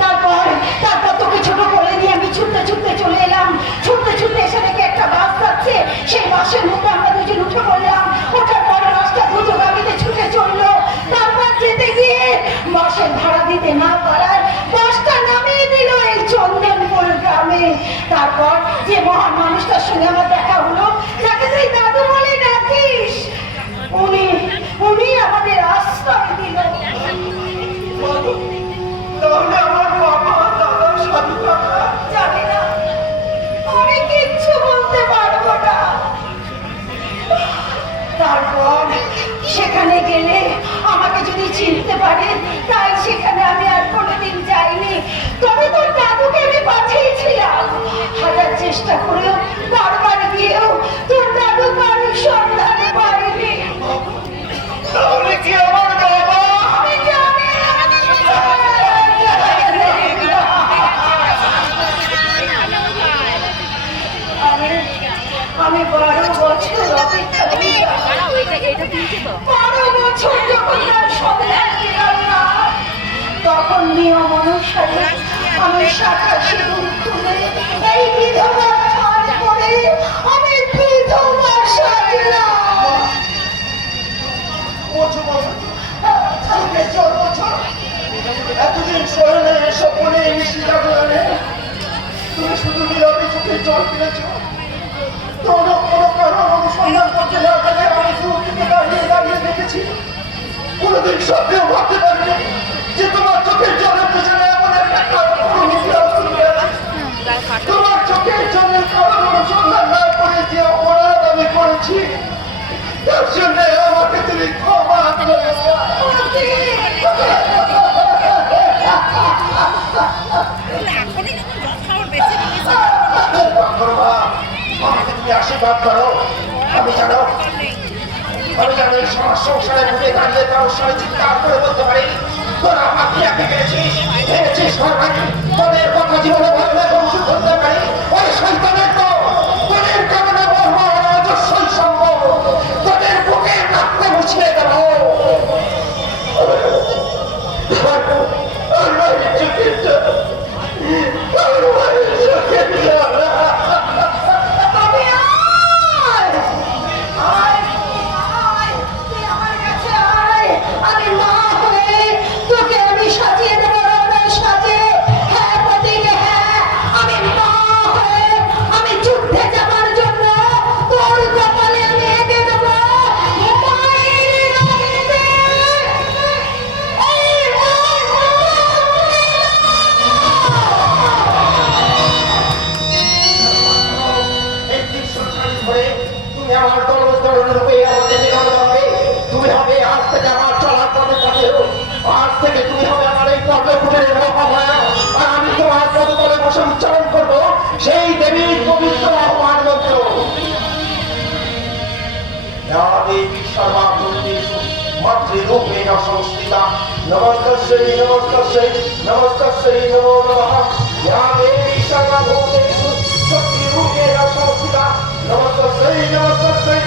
তারপর তারপর তোকে ছোট করে দিয়ে আমি ছুটতে ছুটতে চলে এলাম। ছুটতে ছুটতে এসে দেখে একটা বাস যাচ্ছে, সেই বাসের মধ্যে আমরা দুজন উঠে পড়লাম। ওঠার পর বাসটা দ্রুতগামীতে ছুটে চললো। তারপর যেতে গিয়ে বাসের ভাড়া দিতে না পারায় বাসটা নামিয়ে দিল এই চন্দনপুর গ্রামে। তারপর যে মহান মানুষটার সঙ্গে আমার দেখা হলো, যাকে তুই দাদু বলে ডাকিস, উনি উনি আমাদের আশ্রয় দিল। তাহলে আমার বাবা দাদা সাধু কাকা জানি না, আমি কিচ্ছু বলতে পারবো না। তারপর সেখানে গেলে আমাকে যদি চিনতে পারে, তাই সেখানে আমি আর কোনোদিন যাইনি। তবে তোর দাদুকে আমি পাঠিয়েছিলাম, হাজার চেষ্টা করেও বারবার গিয়েও তোর দাদু কারোর সন্ধানে পাইনি। তাহলে কি আমার বাবা? আমি জানি না। আমি 12 বছর অপেক্ষা করলাম। 12 বছর যখন তার সন্ধান পেলাম না, তখন নিয়ম অনুসারে আমি শাখা সিঁদুর খুলে এই বিধবা থান করে আমি বিধবা সাজলাম। এতদিন শহরে এসব বলে মিশিয়ে তুমি শুধু নীরবে চোখে জল ফেলেছ। কোনো কোনো কারণ অনুসন্ধান করতে না গেলে আমি দূর থেকে দাঁড়িয়ে দাঁড়িয়ে দেখেছি। কোনোদিন স্বপ্নেও ভাবতে পারিনি যে তোমার চোখের জলের পেছনে এমন একটা কারণ ইতিহাস চলে আছে। তোমার চোখের জলের কারণ অনুসন্ধান না করে যে অপরাধ আমি করেছি, তার জন্য আমাকে তুমি ক্ষমা করে দাও। আমাকে তুমি আশীর্বাদ করো। আমি জানো এই সমাজ সংসারে ঢুকে দাঁড়িয়ে কারোর সঙ্গে চিৎকার করে বলতে পারি, তোরা মাফিয়াকে ভেবেছিস সরকারি তোদের কথা জীবনে বললে বন্ধু করতে পারি। ওই সন্তানের তো তোদের কারণে বলবো অজস্রই সম্ভব, তোদের বুকে রক্তে মুছিয়ে দেব। উচ্চারণ করবো সেই দেবীর পবিত্র আহ্বান মন্ত্র। মাতৃরূপেণ সংস্থিতা নমস্তস্যৈ নমস্তস্যৈ নমস্তস্যৈ নমো নমঃ। ইয়া দেবী সর্বভূতেষু শক্তিরূপেণ সংস্থিতা নমস্তস্যৈ নমস্তস্যৈ